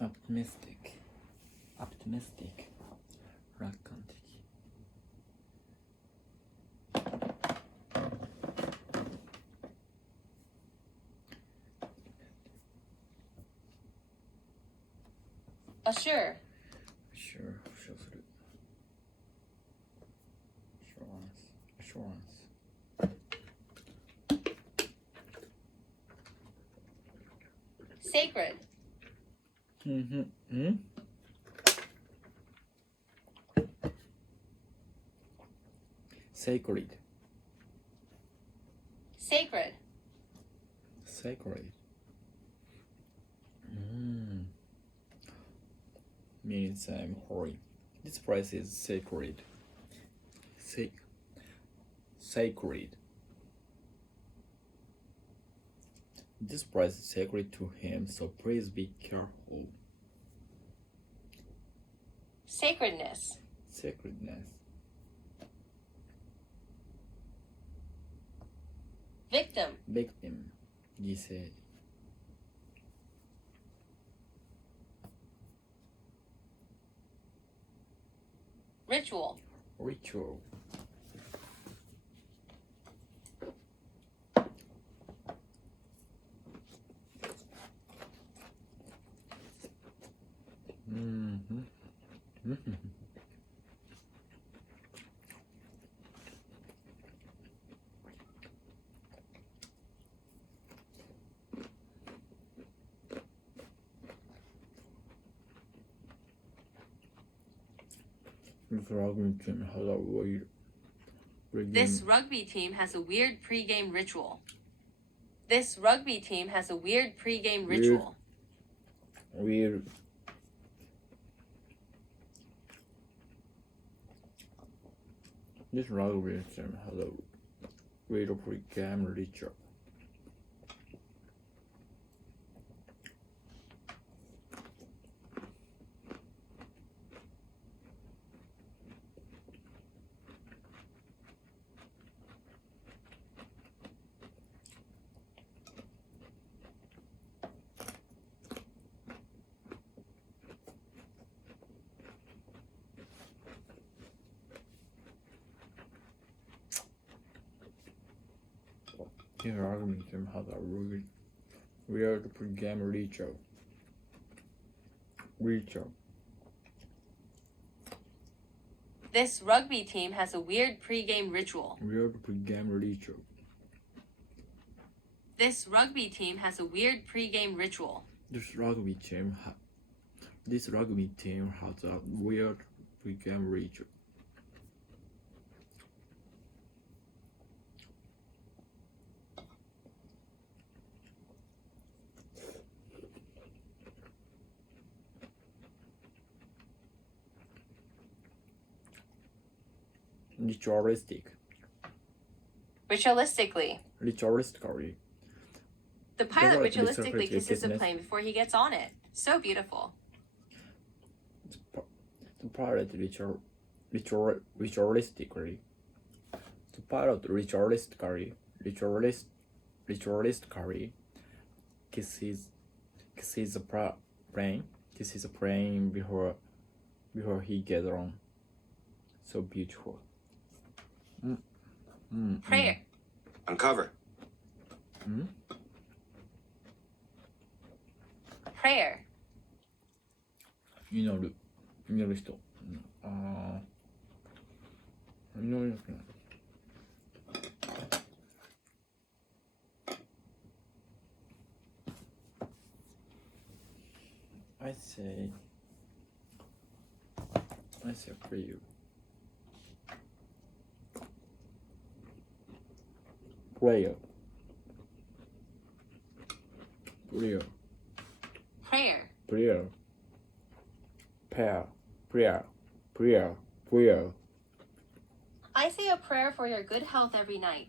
optimistic,楽観的。assure, 保証する。assurance。sacred, sacred. sacred, Means I'm holy. This place is sacred. Sacred. This place is sacred to him, so please be careful. sacredness, Sacredness. victim, Victim. 犠牲。ritual, Ritual. This rugby team has a weird pregame ritual. This rugby team has a weird pregame ritual. Weird. This rugby team has a weird pregame ritual. This rugby team has a weird pregame ritual. This rugby team has a weird pregame ritual. Weird pregame ritual. This rugby team has a weird pregame ritual. This rugby team has a weird pregame ritual. Ritualistically. The pilot ritualistically kisses the plane before he gets on it. So beautiful. The pilot ritualistically kisses the plane before he gets on. So beautiful. Prayer. Uncover. Prayer. 祈る人。祈る人。I say prayer. Prayer. I say a prayer for your good health every night.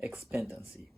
expectancy.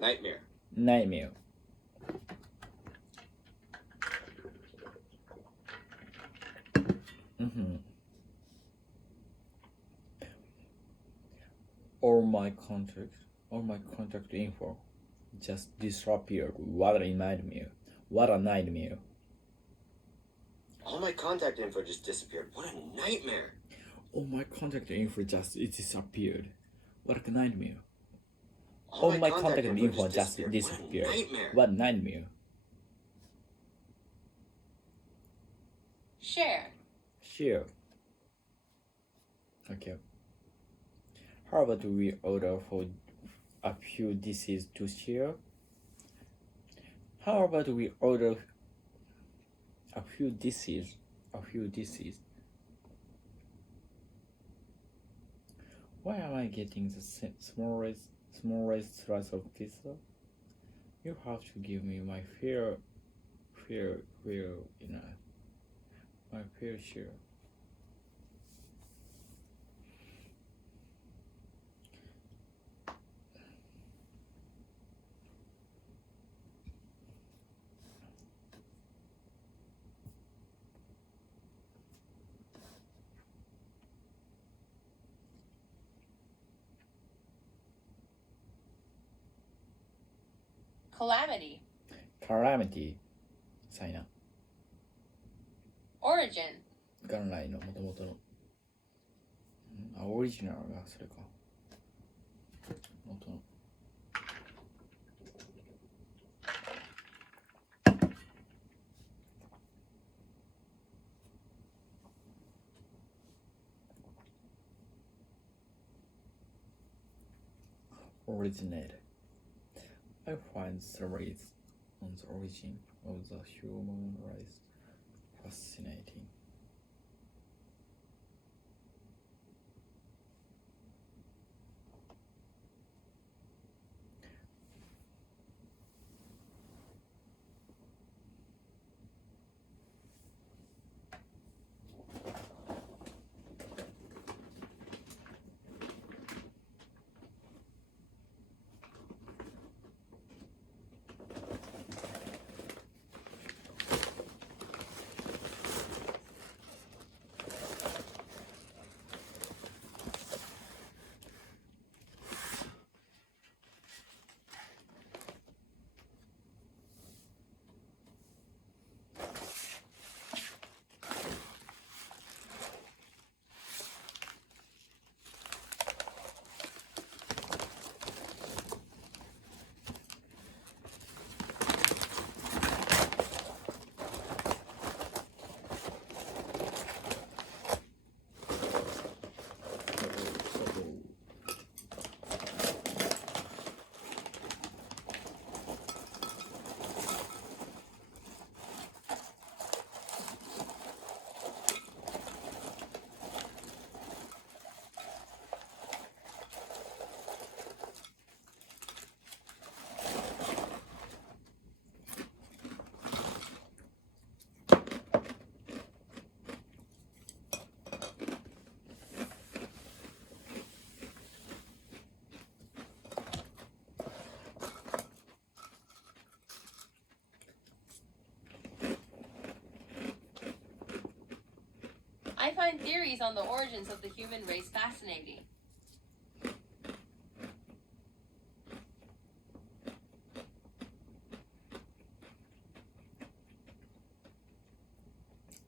Nightmare. Nightmare. All my contact info just disappeared. What a nightmare. What a nightmare. All my contact info just disappeared. What a nightmare. All my contact info just disappeared. What a nightmare. All my contact info just disappeared. What a nightmare. Share. Okay. How about we order for a few dishes to share? How about we order a few dishes? Why am I getting the smallest slice of pizza? You have to give me my fair share. Calamity 災難 Origin 元来の元々のオリジナルがそれか元のOriginate. I find stories on the origin of the human race fascinating. I find theories on the origins of the human race fascinating.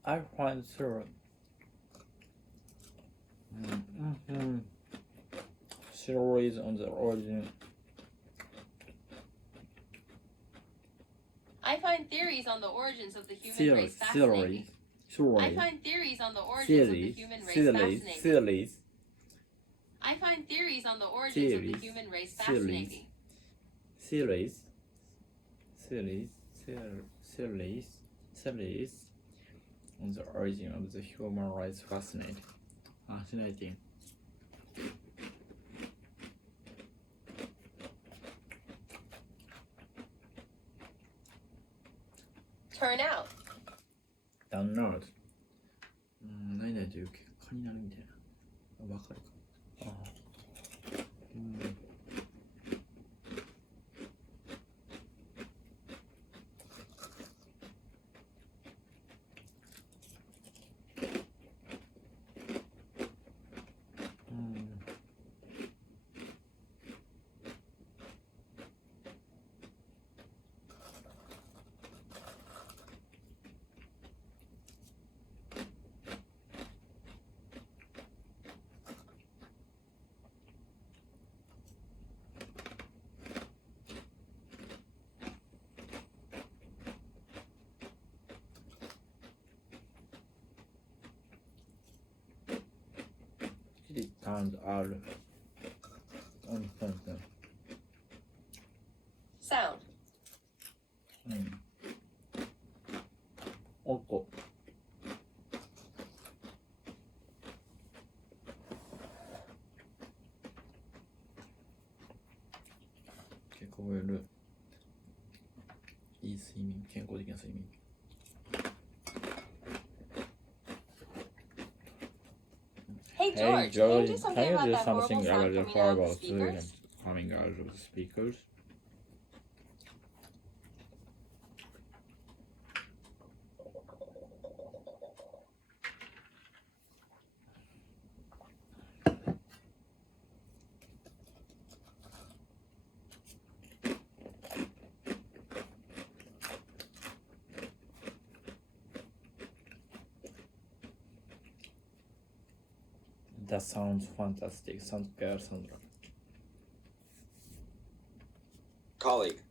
I find theories on the origin. I find theories on the origins of the human race fascinating. I find theories on the origins of the human race fascinating. I find theories on the origins of the human race fascinating. Theories on the origin of the human race fascinating. Fascinating. Turn out. Turn out. 何々という結果になるみたいな。わかるか。It turns out on something. Sound. 音。聞こえる。いい睡眠、健康的な睡眠。Hey George, can you do something about that something horrible sound coming out of the speakers? Coming out of the speakers? That sounds fantastic. Sounds good, Sandra. Colleague.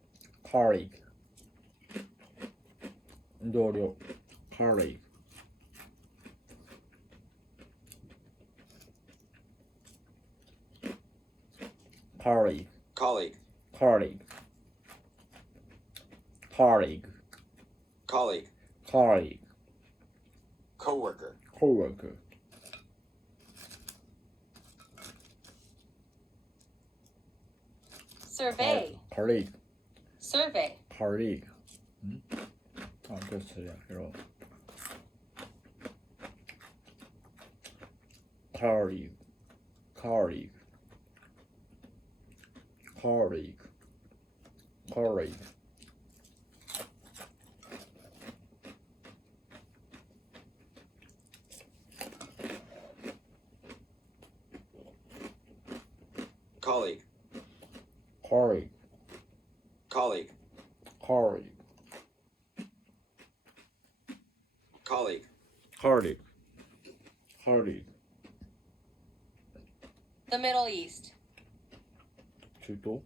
Colleague. 同僚。Colleague. Colleague. Colleague. Colleague. Colleague. Colleague. Colleague. Coworker. Coworker. Survey. Colleague. Survey. Colleague. あ、どうするやろ。Colleague. Colleague. Colleague. Colleague. Colleague. Colleague. Colleague. Colleague. Colleague. Colleague. Colleague. The Middle East. 中東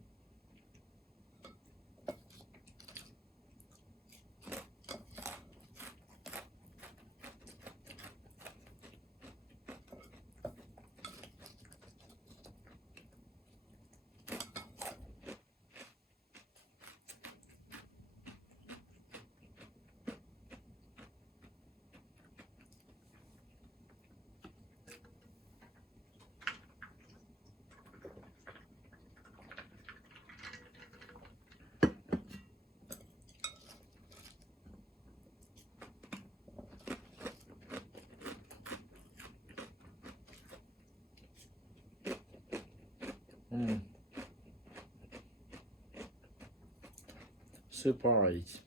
Super rich.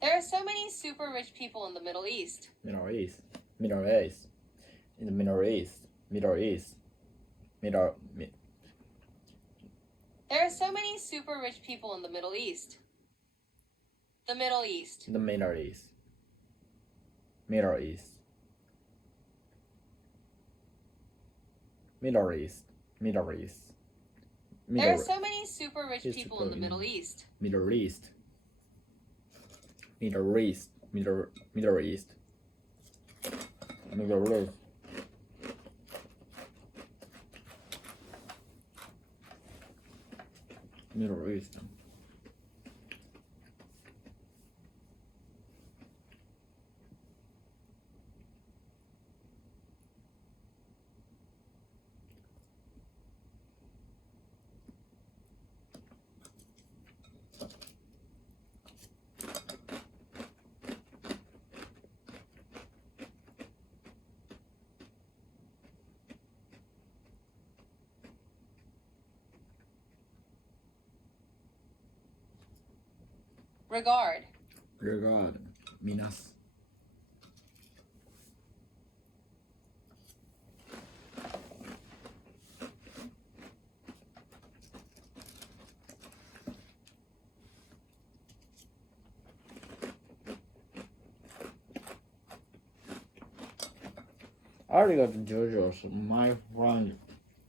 There are so many super rich people in the Middle East. Middle East. Middle East. In the Middle East. Middle East. Middle. There are so many super rich people in the Middle East. The Middle East. The Middle East. Middle East. Middle East. Middle East. There are so many super rich people in the Middle East. Middle East. Middle East. Middle East. Middle East. Middle East. Regard. Regard. みなす。ありがとう、ジョジョ、my friend.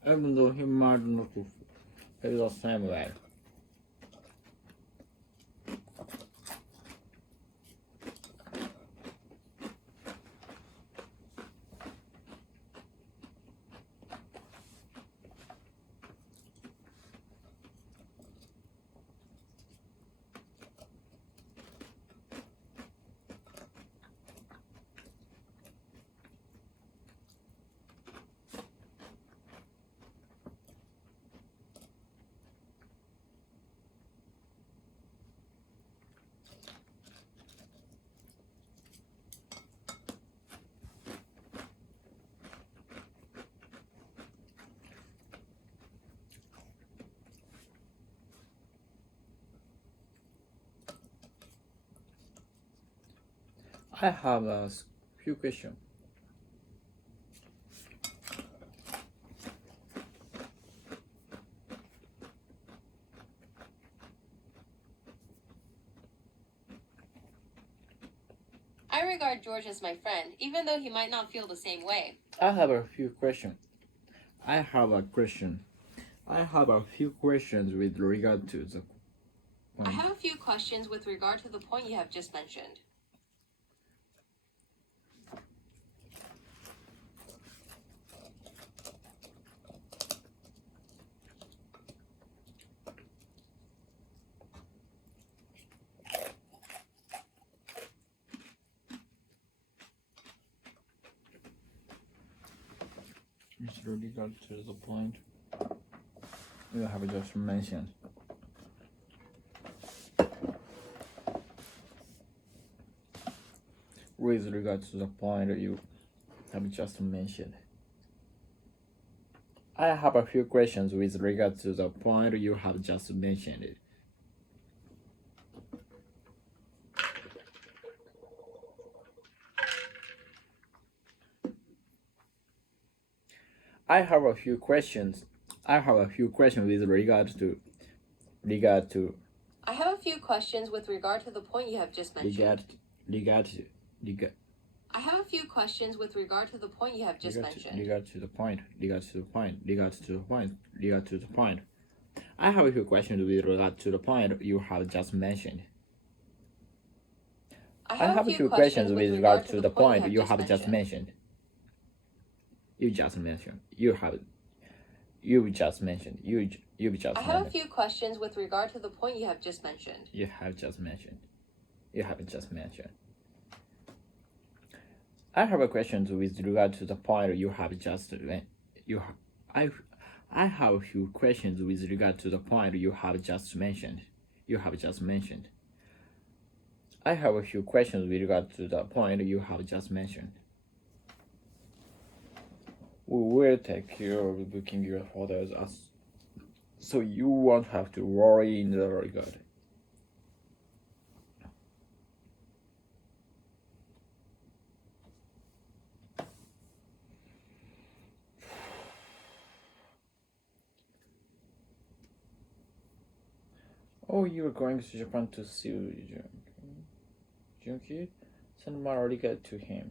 Even though he might not feel the same way. I have a few questions. I regard George as my friend, even though he might not feel the same way. I have a few questions. I have a few questions with regard to the point. I have a few questions with regard to the point you have just mentioned. With regard to the point you have just mentioned. With regard to the point you have just mentioned. I have a few questions with regard to the point you have just mentioned. I have a few questions with regard to. I have a few questions with regard to the point you have just mentioned. I have a few questions with regard to the point you have just mentioned. Regard to the point. I have a few questions with regard to the point you have just mentioned. I have a few questions with regard to the point you have just mentioned. You've just mentioned. I have a few questions with regard to the point you have just mentioned. You have just mentioned. I have a question with regard to the point you have just I have a few questions with regard to the point you have just mentioned. I have a few questions with regard to the point you have just mentioned. We will take care of booking your hotels so you won't have to worry in that regard. Oh, you are going to Japan to see Junki? Send my regard to him.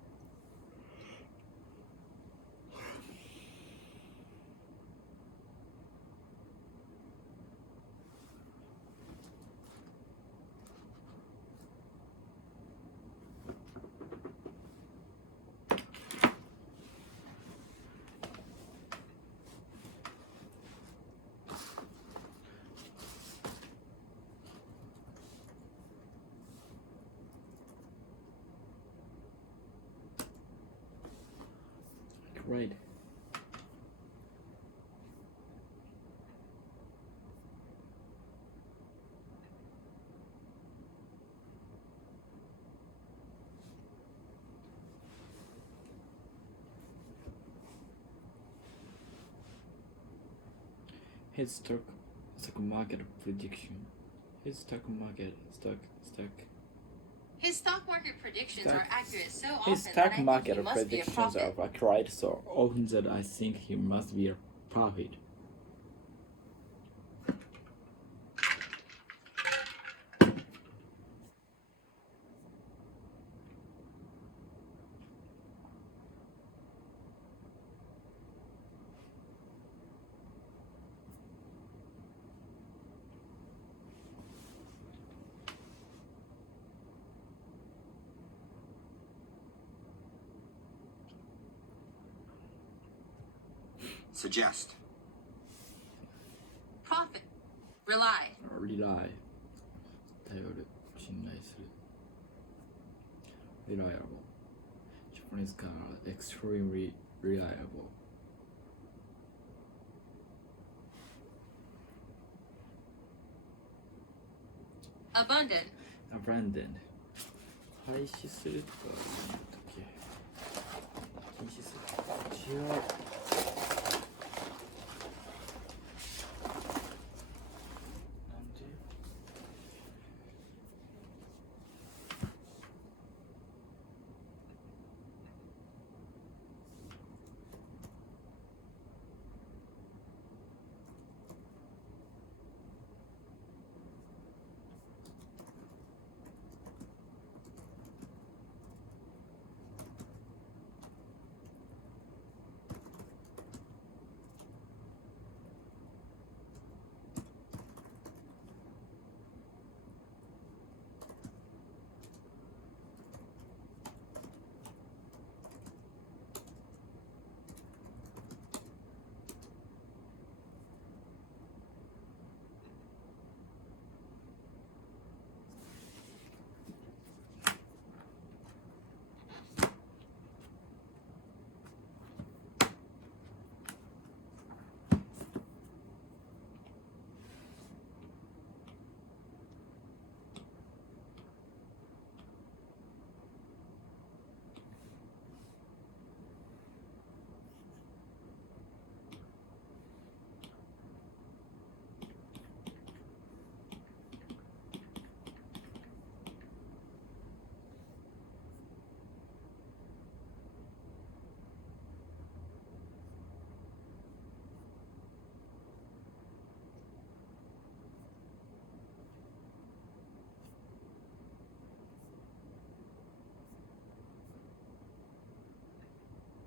Great. His stock market prediction. His stock market His stock market predictions Stock- are accurate so often His that I stock think he market must be a predictions prophet. are accurate so often that I think he must be a prophet. Suggest. Prophet. Rely. Rely. 頼る、信頼する。Reliable. Japanese car are extremely reliable. Abundant. Abandoned. 廃止するとは何だったっけ？禁止する。違う。なんで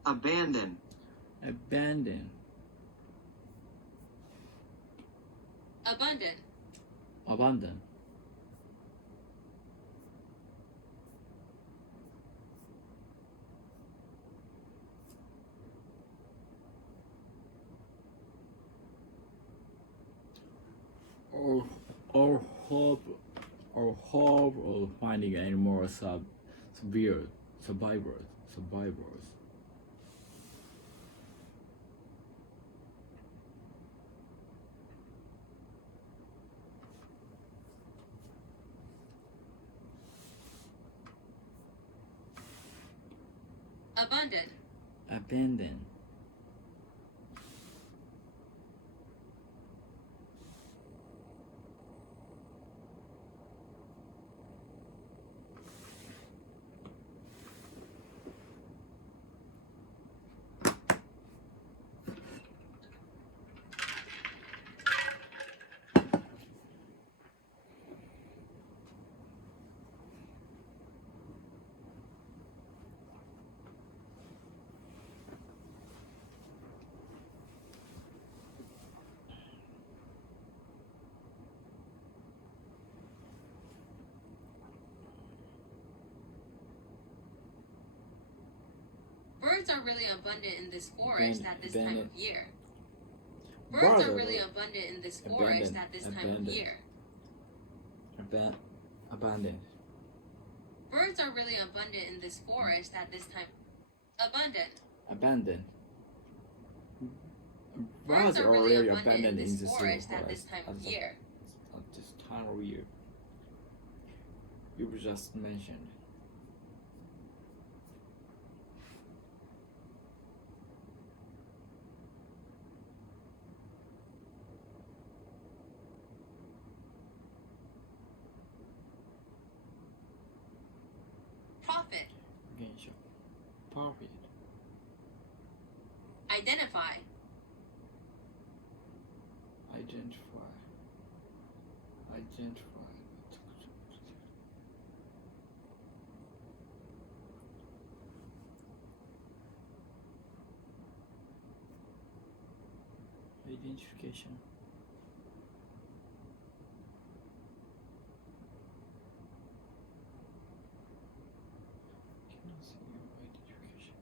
Abandon. Abandon. Abundant. Abandon. Or hope of finding any more survivors. Abundant. Abandon. Birds are really abundant in this forest at this time of year. Birds Birds are are really abundant in this forest at this time of year. Abandoned. Birds are really abundant in this forest at this time. Abundant. Abandoned. Birds are really abundant in this forest at this time of year. At this time of year. You just mentioned. Profit. Profit. Identify. Identify. Identification. Cannot see your identification.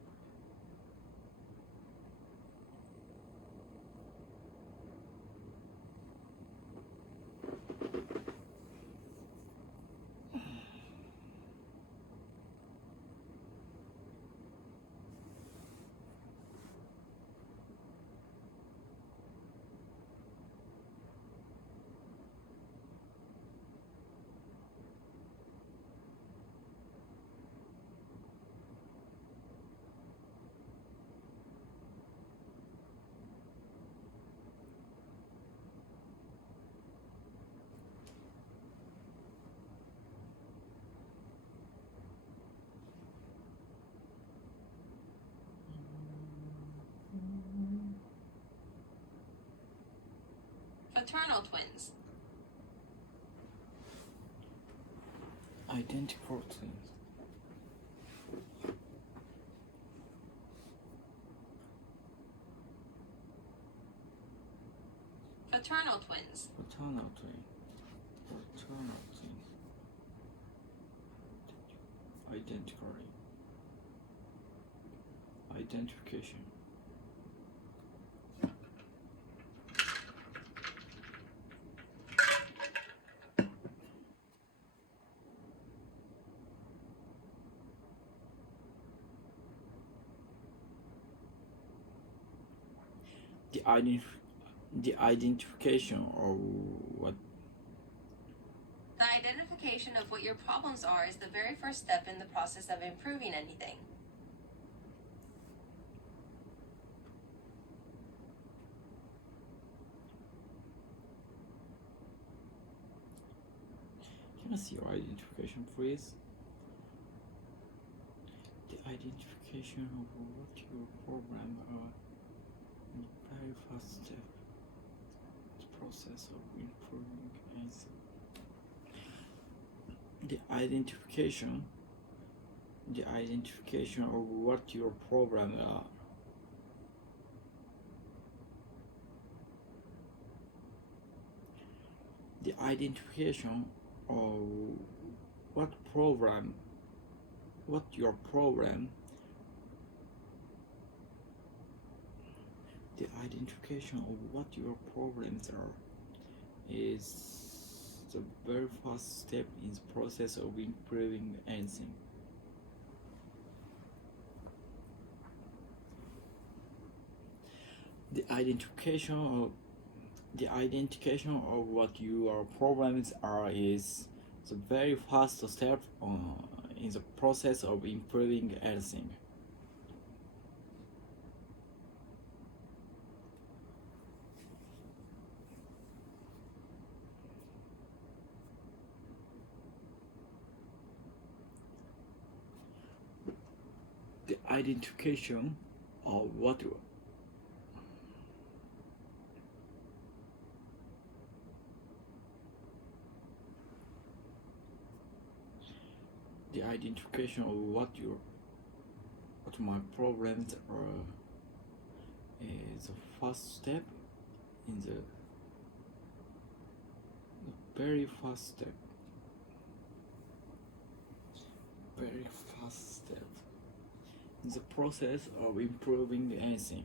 Fraternal twins. Identical twins. Fraternal twins. Fraternal twin. Identically. Identification. The identification of what The identification of what your problems are is the very first step in the process of improving anything. Can I see your identification, please? The identification of what your program are in the very first step. The process of improving anything. The identification of what your program are. The identification of what your program. The identification of what your problems are is the very first step in the process of improving anything. The identification of what your problems are is the very first step in the process of improving anything. The identification of what the identification of what my problems are is the first step in the very first step in the process of improving anything.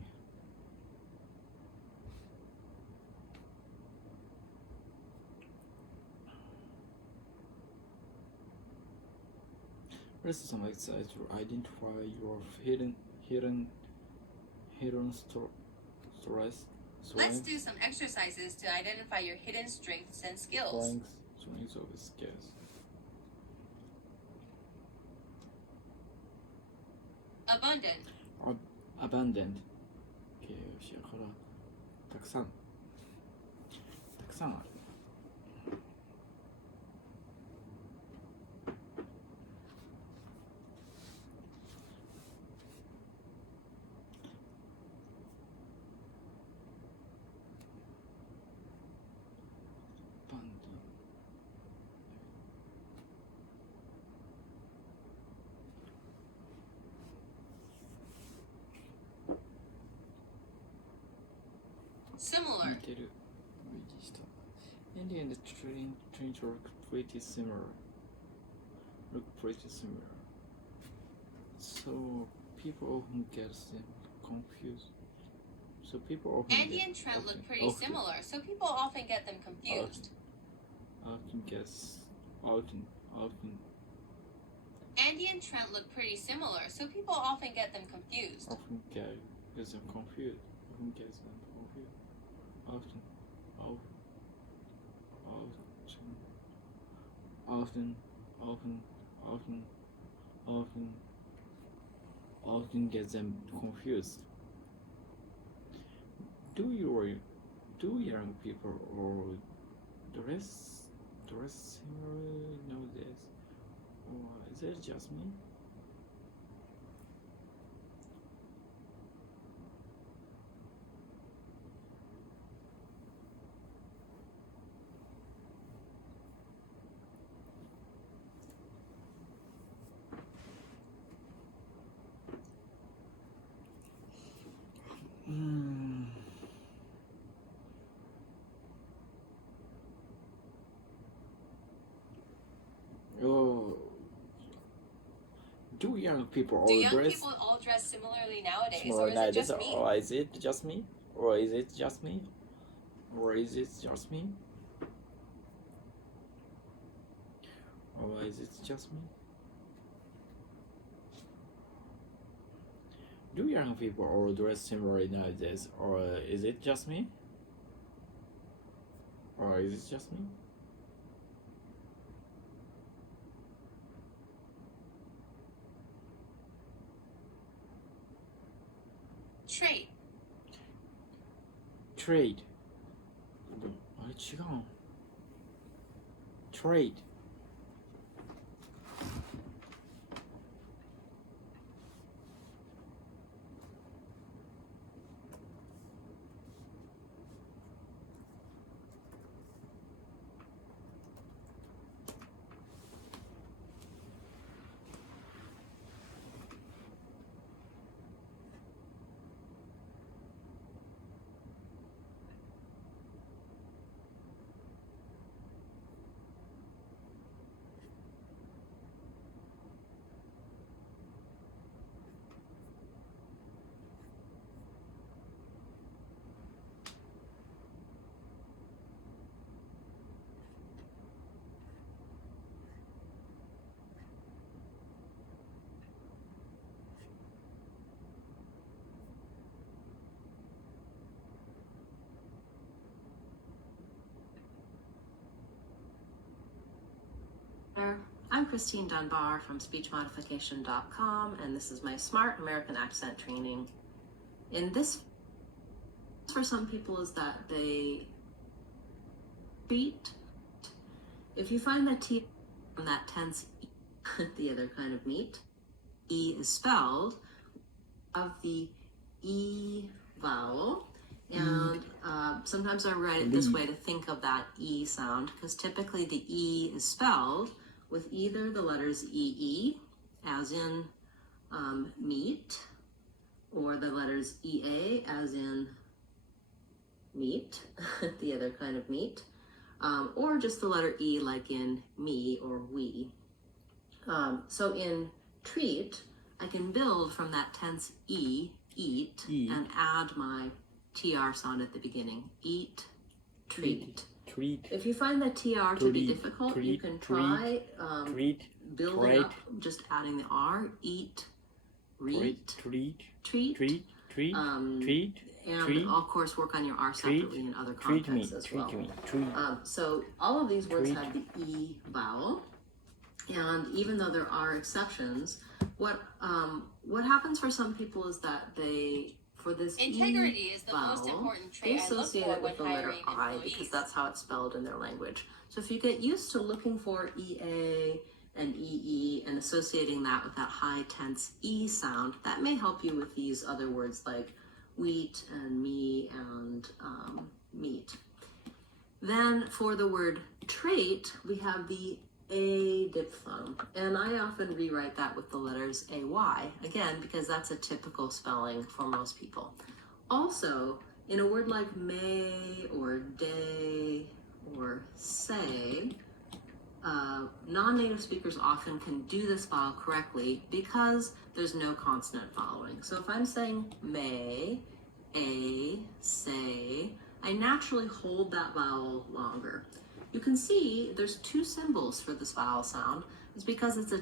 Press some exercise to identify your hidden Let's do some exercises to identify your hidden strengths and skills. Strengths of skills. Abundant. Abundant. 形容詞やからたくさんある。Similar. 似てる。Andy and the train look pretty similar. So people often get them confused. Andy and Trent look pretty similar, so people often get them confused. Andy and Trent look pretty similar, so people often get them confused. Often get them confused. Do young people or dress similar nowadays, or is it just me? Do young people all dress similarly nowadays, or is it just me? Or is it just me? Or is it just me? Or is it just me? Or is it just me? Do young people all dress similarly nowadays, or is it just me? Or is it just me? Trade. あれ違うの Trade. I'm Christine Dunbar from speechmodification.com, and this is my Smart American Accent training. In this, for some people, is that they beat. If you find that T from that tense, the other kind of meat, E is spelled of the E vowel. And sometimes I write it this way to think of that E sound, because typically the E is spelled with either the letters EE, as in meat, or the letters EA, as in meat, the other kind of meat, or just the letter E, like in me or we. So in treat, I can build from that tense E, eat, and add my TR sound at the beginning. Eat, treat. If you find that TR to be difficult, you can try building up, just adding the R. Eat, read, treat, treat, and treat, of course work on your R treat, separately in other treat me, contexts as well. treat. So all of these words Treat. have the E vowel, and even though there are exceptions, what happens for some people is that they, for this Integrity E is the vowel, most important they trait I look associate for it when with the letter hiring I employees. because that's how it's spelled in their language. So if you get used to looking for EA and EE and associating that with that high tense E sound, that may help you with these other words like wheat and me and meat. Then for the word trait, we have the A diphthong, and I often rewrite that with the letters AY, again, because that's a typical spelling for most people. Also, in a word like may or day or say, non-native speakers often can do this vowel correctly because there's no consonant following. So if I'm saying may, a, say, I naturally hold that vowel longer. You can see there's two symbols for this vowel sound. It's because it's a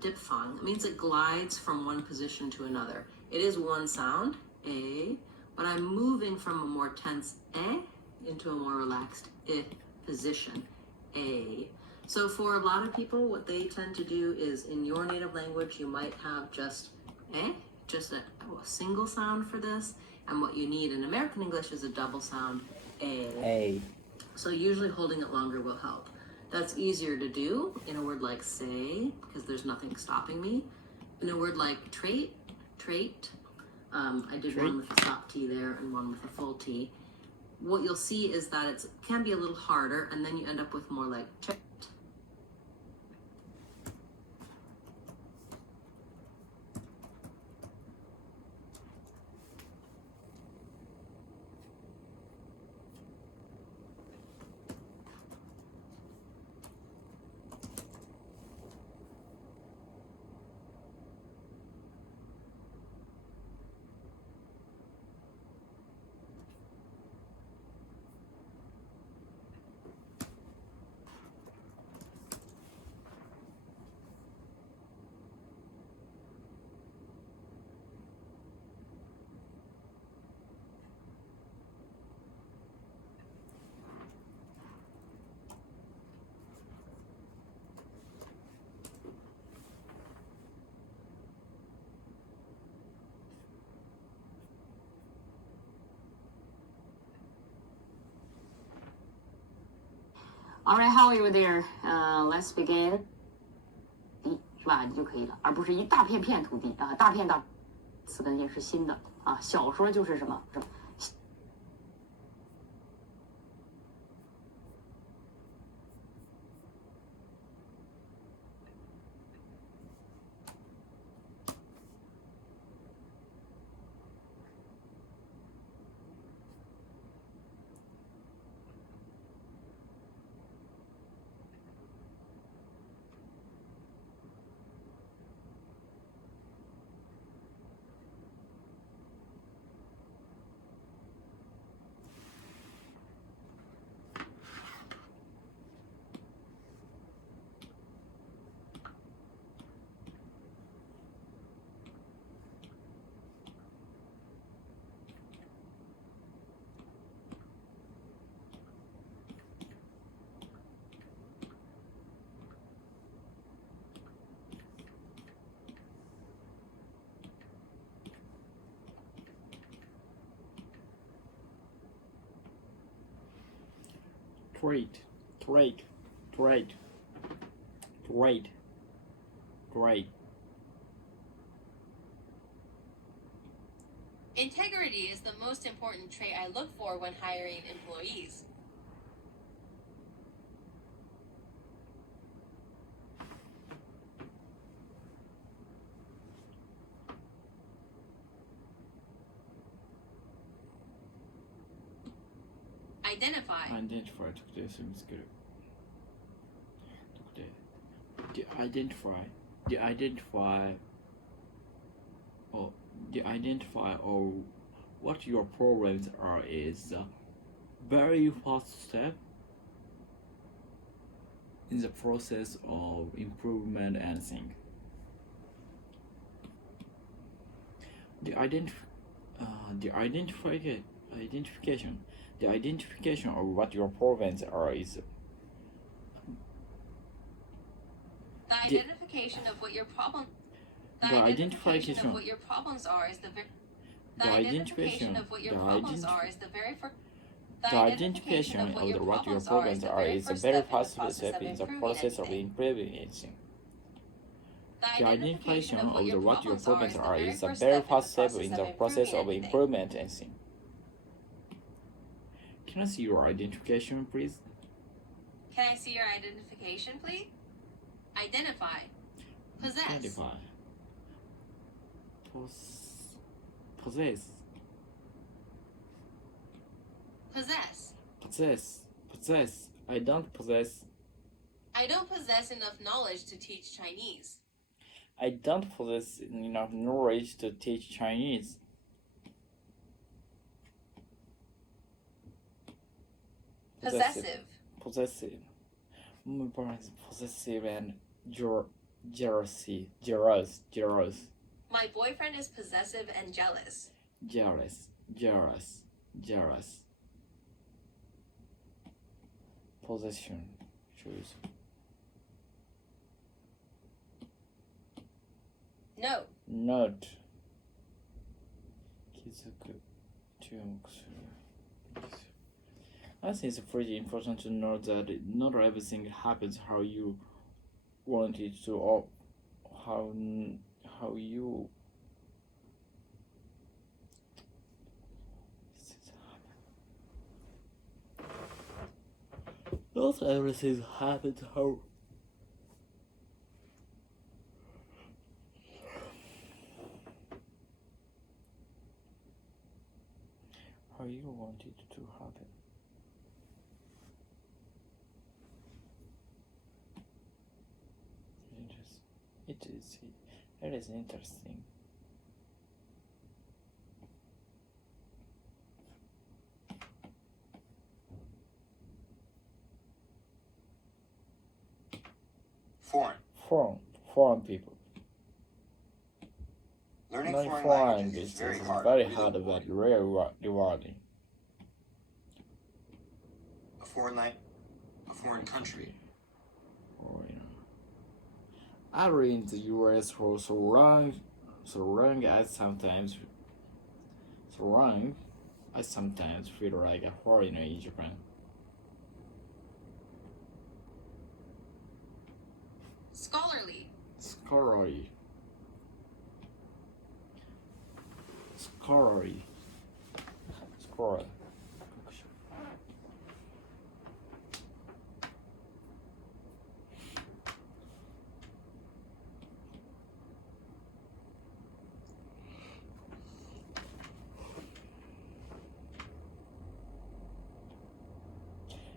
diphthong. It means it glides from one position to another. It is one sound, a, but I'm moving from a more tense eh into a more relaxed I position, a. So for a lot of people, what they tend to do is in your native language, you might have just eh, just a single sound for this. And what you need in American English is a double sound, a. So usually holding it longer will help. That's easier to do in a word like say, because there's nothing stopping me. In a word like trait, I did Trait. one with a stop T there and one with a full T. What you'll see is that it can be a little harder, and then you end up with more like trait. All right, how are you there? Let's begin. 是吧？你就可以了，而不是一大片片土地啊，大片大词根也是新的啊。小说就是什么？ Trait. Integrity is the most important trait I look for when hiring employees. Identify. The identify or what your problems are is a very first step in the process of improvement and thing. The The identification of what your problems are is The identification of what your problems are is the very first. The identification of what your problems are is the very first step in the process of improving anything. The identification of what your problems are is the very first step in the process of improvement anything. Can I see your identification, please? Can I see your identification, please? Identify. Possess. Identify. Possess. Possess. I don't possess enough knowledge to teach Chinese. I don't possess enough knowledge to teach Chinese. Possessive. My boyfriend is possessive and jealous. My boyfriend is possessive and jealous. Jealous. Possession. Choose. Note. Note. 気づく。注目する。I think it's pretty important to know that not everything happens how you want it to, or how you. Not everything happens how. How you want it to happen. It is interesting. Foreign people. Learning Foreign foreign language languages is is very very hard, hard but very rewarding. A foreign country. I live in the US for so long I sometimes feel like a foreigner in Japan. Scholarly. Scholarly.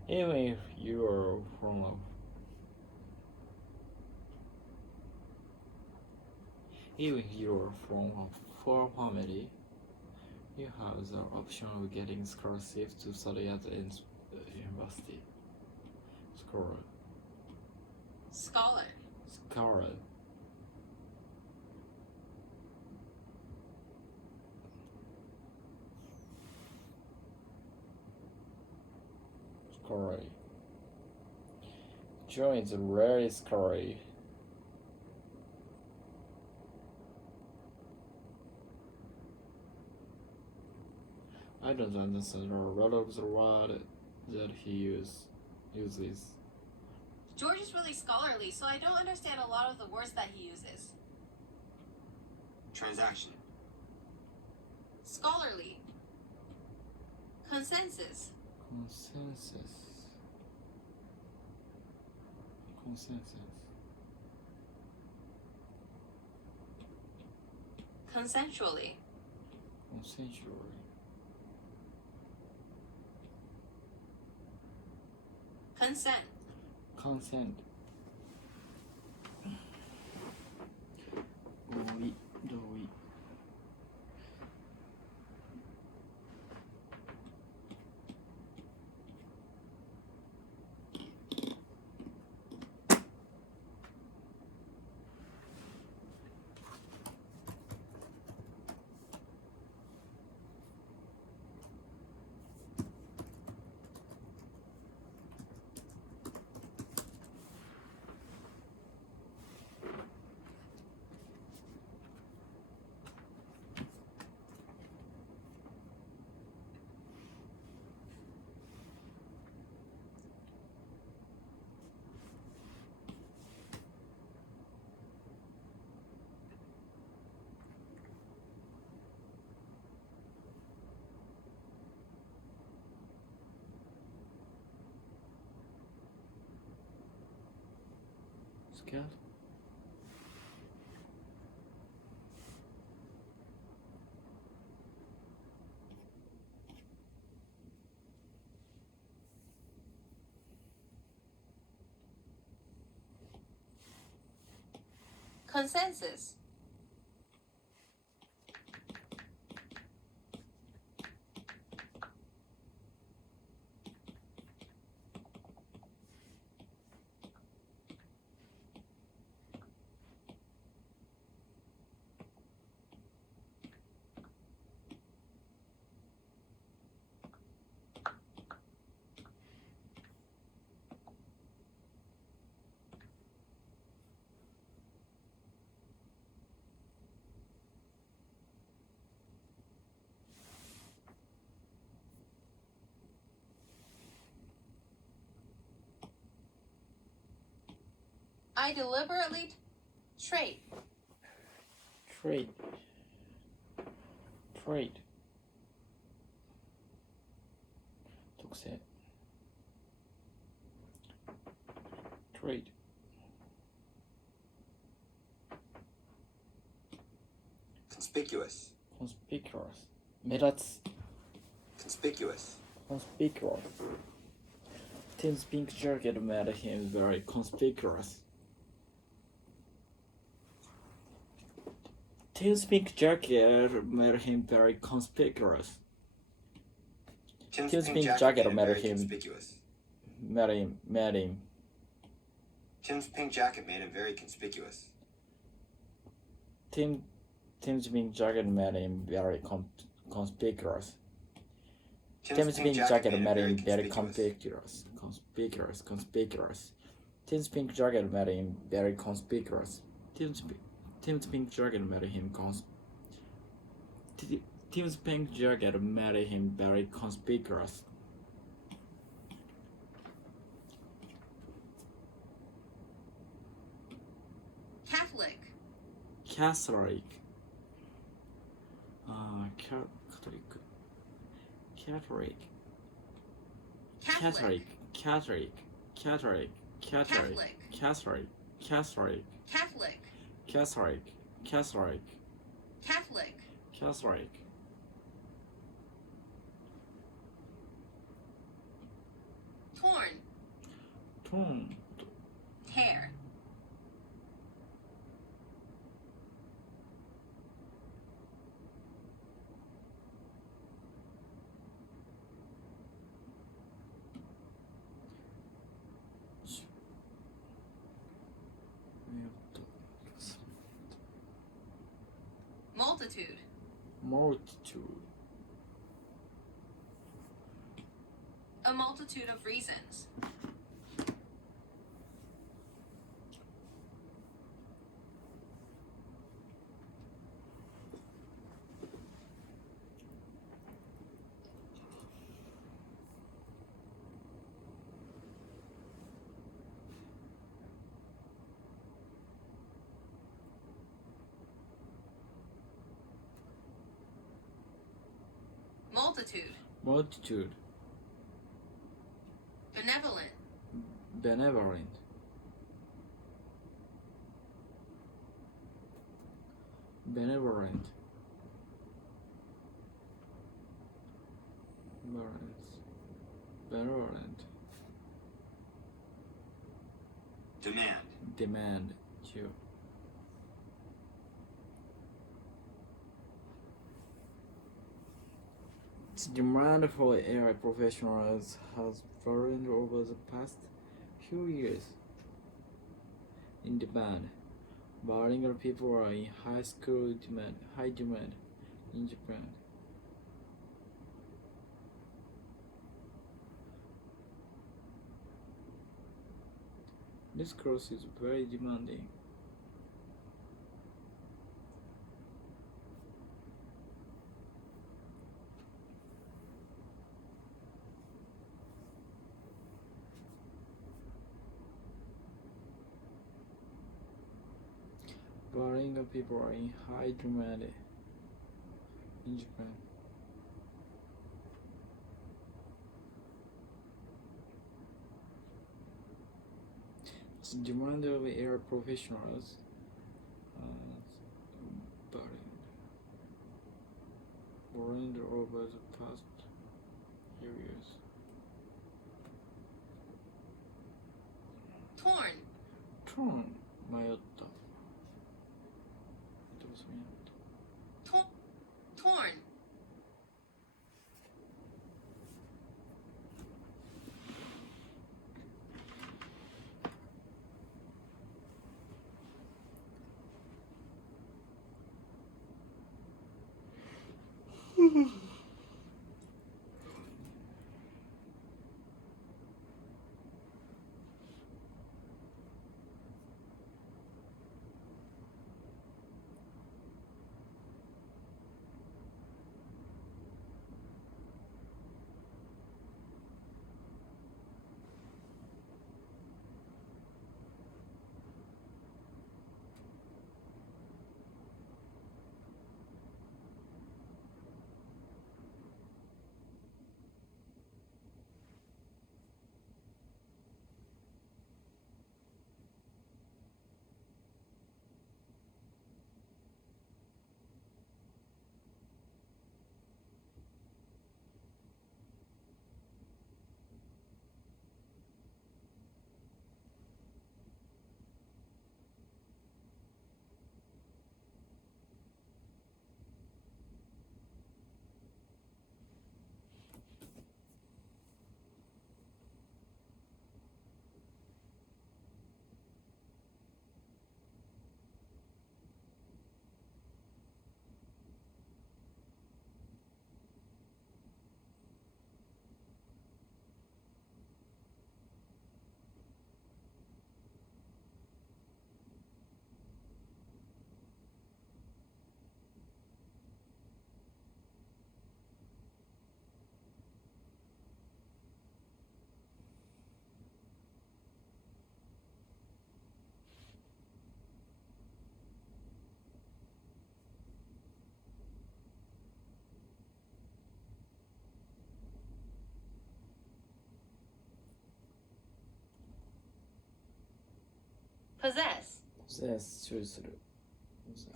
Even if you are from a poor family, you have the option of getting scholarship to study at the university. Scholar. John is very scholarly. I don't understand a lot of the word that he uses. George is really scholarly, so I don't understand a lot of the words that he uses. Transaction. Scholarly. Consensus. Consensually. Consent.同意。Scared? Consensus. I deliberately trade. Trade. Trade. 特性 Trade. Conspicuous. Conspicuous. 目立つ Conspicuous. Conspicuous. Tim's pink jacket made him very conspicuous. Tim's pink jacket made him very conspicuous. Tim's pink jacket made him conspicuous. made him Tim's pink jacket made him very conspicuous. Tim's pink jacket made him very conspicuous. Tim's pink jacket made him very conspicuous. Tim's pink jacket made him very conspicuous. Tim's pink jacket made him Tim's pink jacket made him very conspicuous. Catholic. Catholic. Catholic. Catholic. Catholic. Catholic. Catholic. Catholic. Catholic. Catholic. Catholic. Catholic. Catholic. Catholic. Torn. Torn. Tear. Multitude. Multitude. A multitude of reasons. Multitude. Multitude. Benevolent. Benevolent. Benevolent. Benevolent. Demand. Demand. Too. The demand for AI professionals has fallen over the past few years. In demand, bilingual people are in high demand in Japan. This course is very demanding. Bilingual people are in high demand in Japan. The demand of air professionals varied over the past years. Torn.迷った。Torn. Possess. Possess 所有する。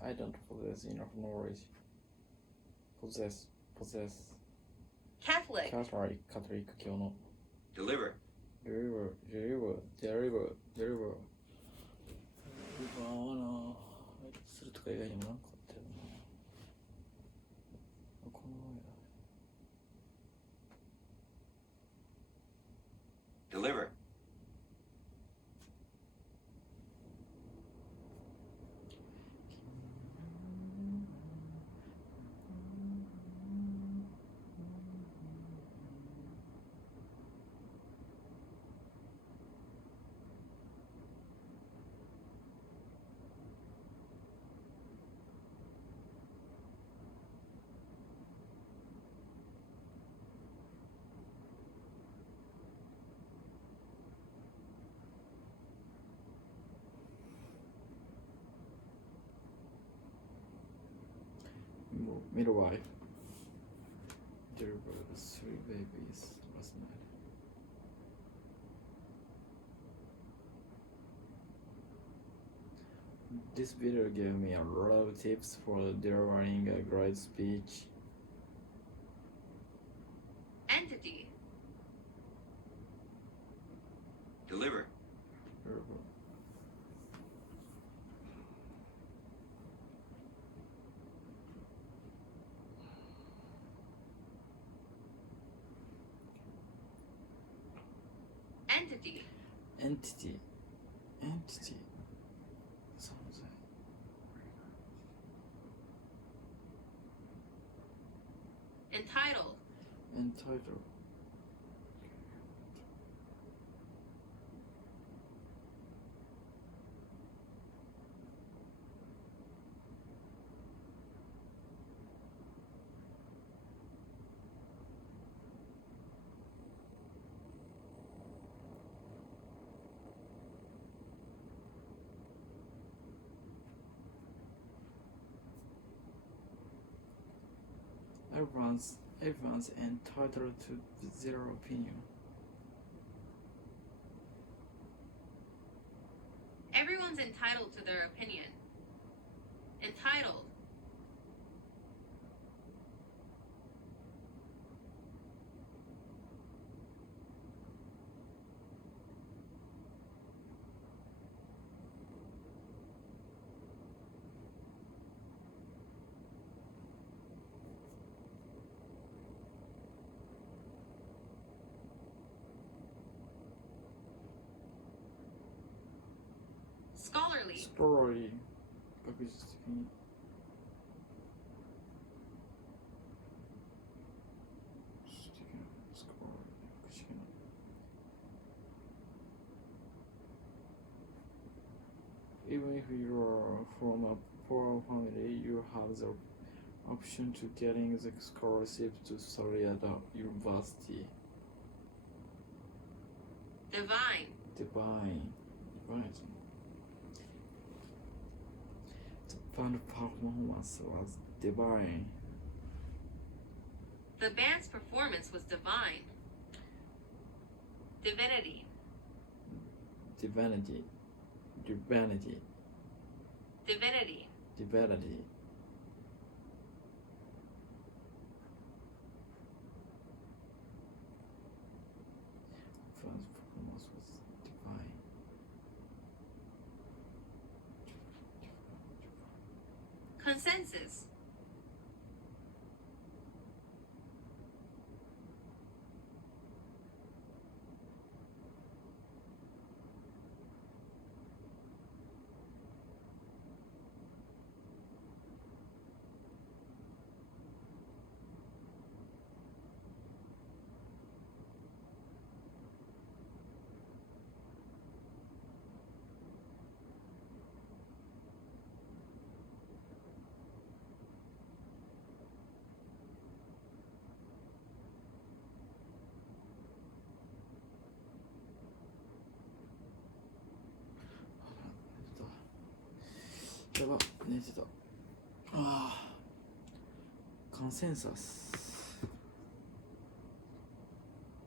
I don't possess enough knowledge. Possess. Catholic. Catholic 教の。Deliver. Deliver. するとか以外にもなんかあったよな。この前だ。Deliver. Midwife delivered 3 babies last night. This video gave me a lot of tips for delivering a great speech. Entity. Deliver. Entity. Entity. Entitled. Everyone's entitled to their opinion. for their opinion. Entitled. Scholarly. Scholarly 学術的に Even if you're from a poor family, you have the option to getting the scholarship to study at a university. Divine. Divine. The band performance was divine. The band's performance was divine. Divinity. Divinity. Divinity. Divinity. Band's performance was divine. Consensus.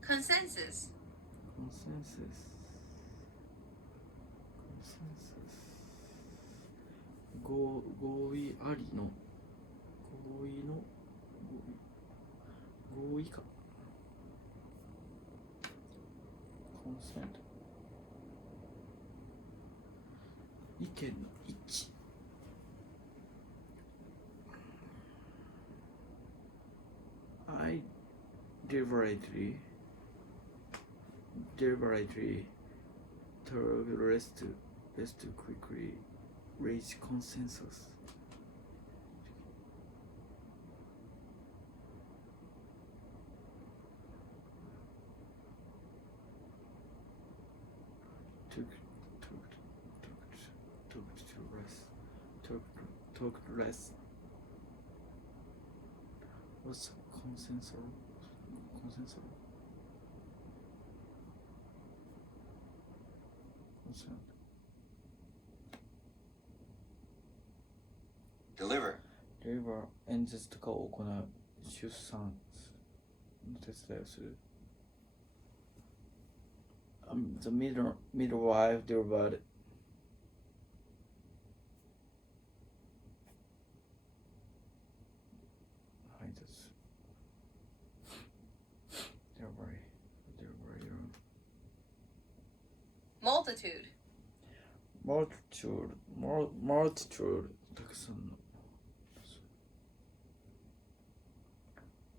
Consensus. Consensus.合意ありの合意か Consent 意見の一致I deliberately told rest to quickly reach consensus. Talk less. What's consensus? What's that? Deliver.演説とかを行う出産の手伝いをする。The midwife delivered. Multitude. Multitude たくさんの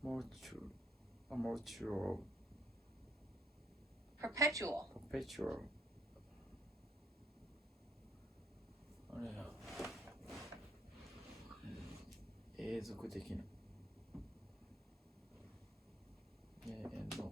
multitude Perpetual. あれや永続的な永遠の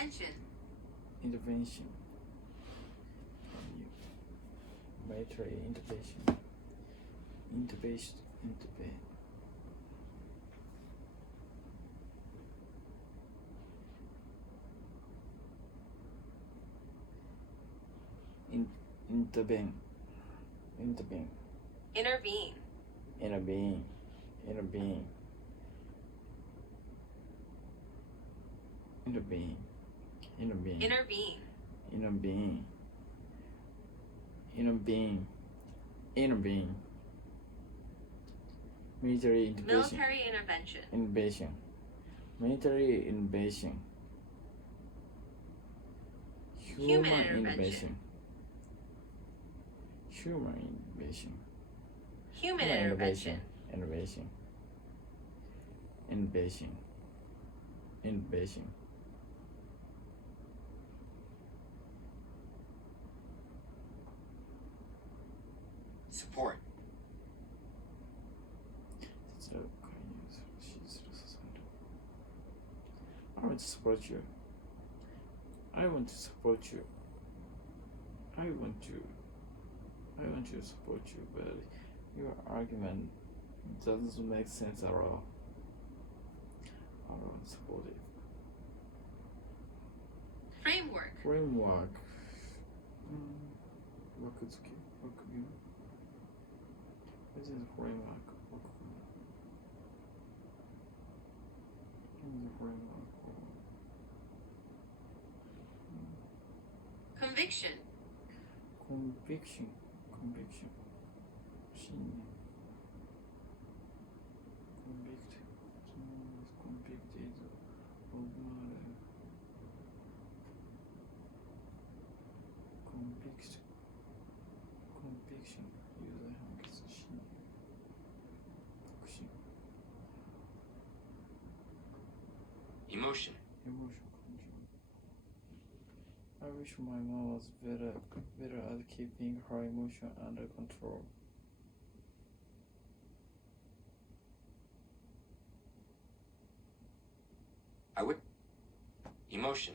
Intervention. Intervention. Military intervention. Intervention. Intervene. Intervene. Intervene. Intervene. Intervene. Intervene. Intervene. Intervene. Intervene. Military intervention. Military intervention. Invasion. Military invasion. Human intervention. Human invasion. Human intervention. Invasion. Invasion. Invasion. Support. I want to support you. I want to support you. I want to support you, but your argument doesn't make sense at all. I don't support it. Framework. Framework. Wakutsuki. Wakugyu. What is framework? Conviction. Conviction. Convicted. Convicted of murder. Conviction. 유죄判決 Emotion. I wish my mom was better at keeping her emotion under control. I would. Emotion.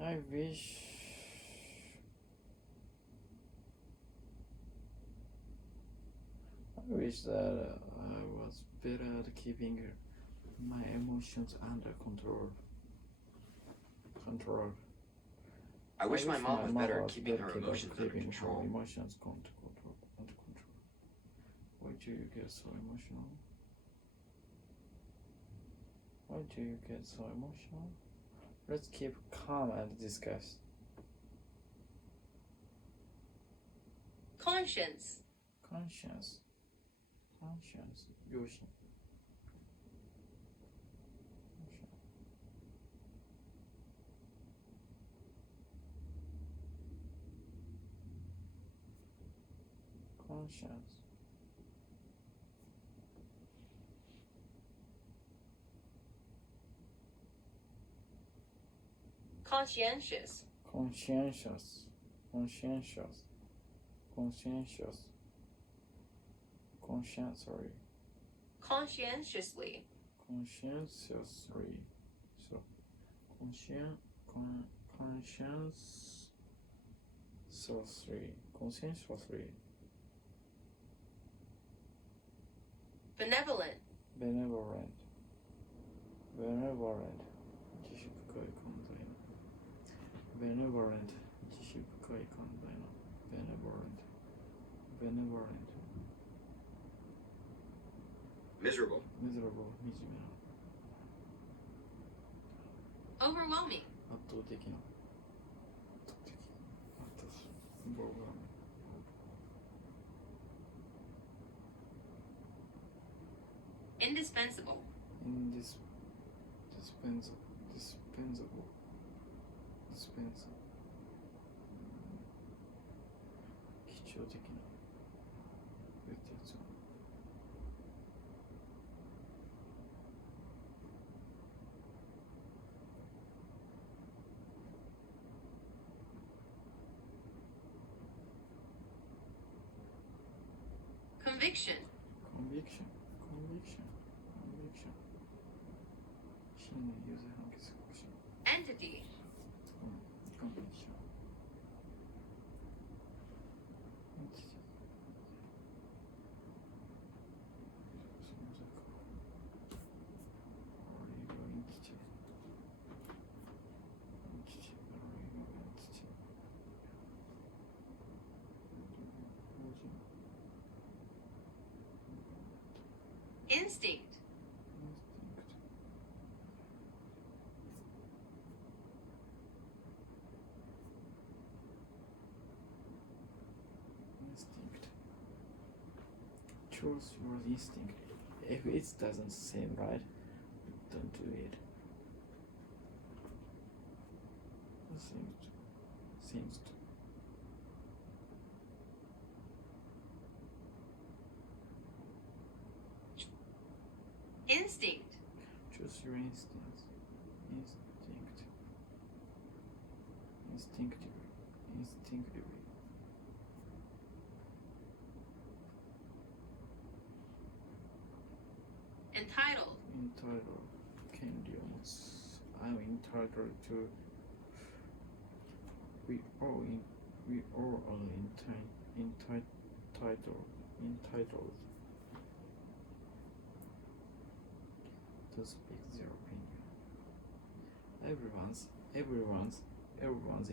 I wish that I was better at keeping my emotions under control. I wish my mom was better at keeping her better emotions under control. Emotions under control. Why do you get so emotional? Let's keep calm and discuss. Conscience. 良心 Conscience. Conscientious. Conscientiously. Conscientiously. Benevolent. 慈悲深い考えの Benevolent 慈悲深い考えの Benevolent Miserable. 惨めな Overwhelming. 圧倒的な Indispensable. Dispensable.貴重的な Conviction. 真の有罪判決確信 entity. こんにちは。Instinct. Instinct. Choose your instinct. If it doesn't seem right, don't do it. Seems to. Instinct. Choose your instincts. Instinctively. Entitled. I'm entitled to. We all are entitled to speak their opinion. Everyone's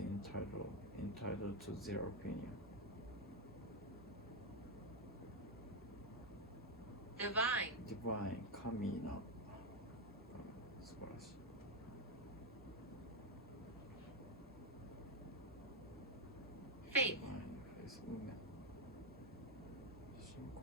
entitled to their opinion. Divine. 神な。素晴らしい。Faith. Faith. 運命。信仰。宗教。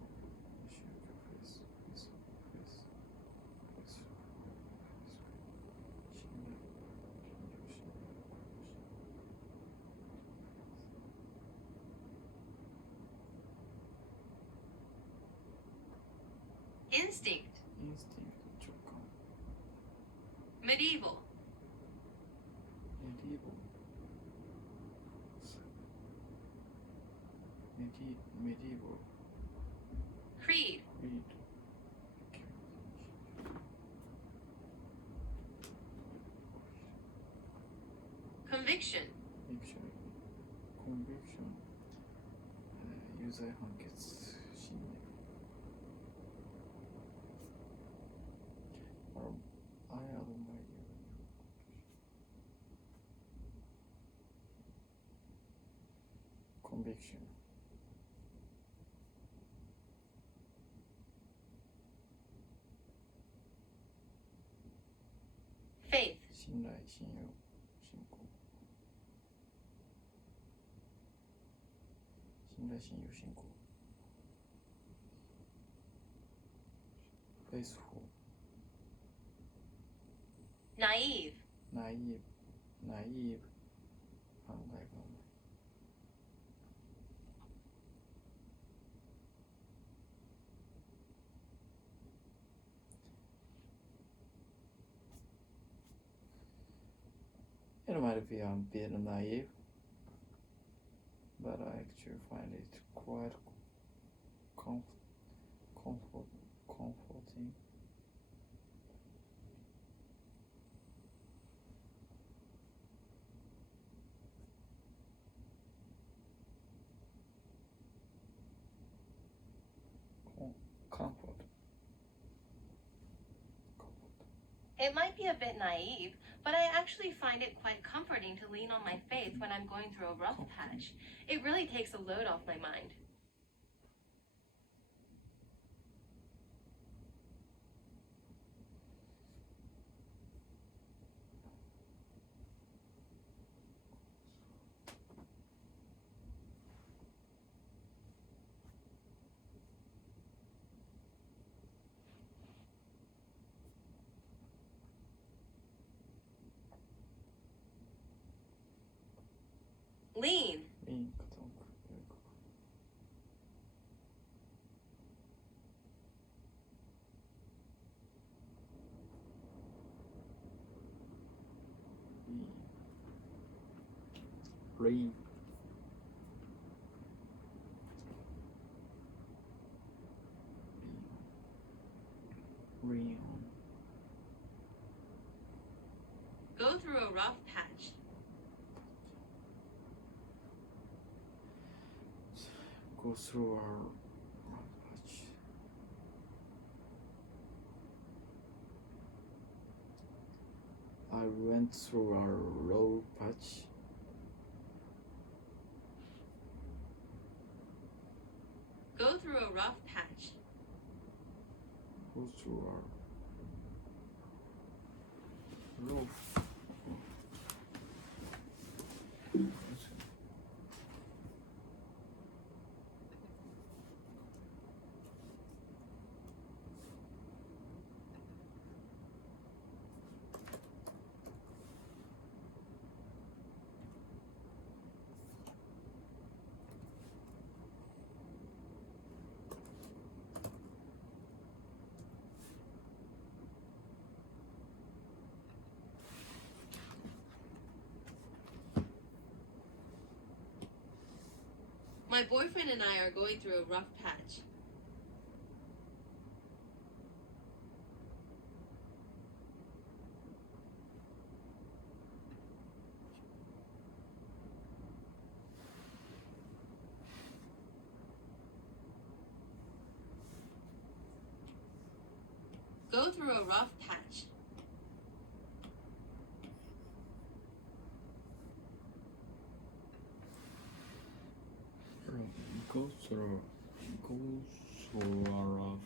Faith. Instinct. 直感。Medieval. Medieval. Creed. Conviction. Conviction. 有罪判決。信念。I admire you. Conviction. Faith. 信頼、信用、信仰。信頼、信用、信仰。Faithful. Naive. Naive. 考えがない。It might be a bit naive, but I actually find it quite comforting. Comfort. It might be a bit naive, but I actually find it quite comforting to lean on my faith when I'm going through a rough patch. It really takes a load off my mind. Lean. 傾く。Lean. Lean on. Go through a rough patch. Go through a rough patch. I went through a rough patch. Go through a rough patch. Go through a rough. My boyfriend and I are going through a rough patch. Go through a rough patch. Go through a rough.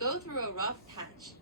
Go through a rough patch.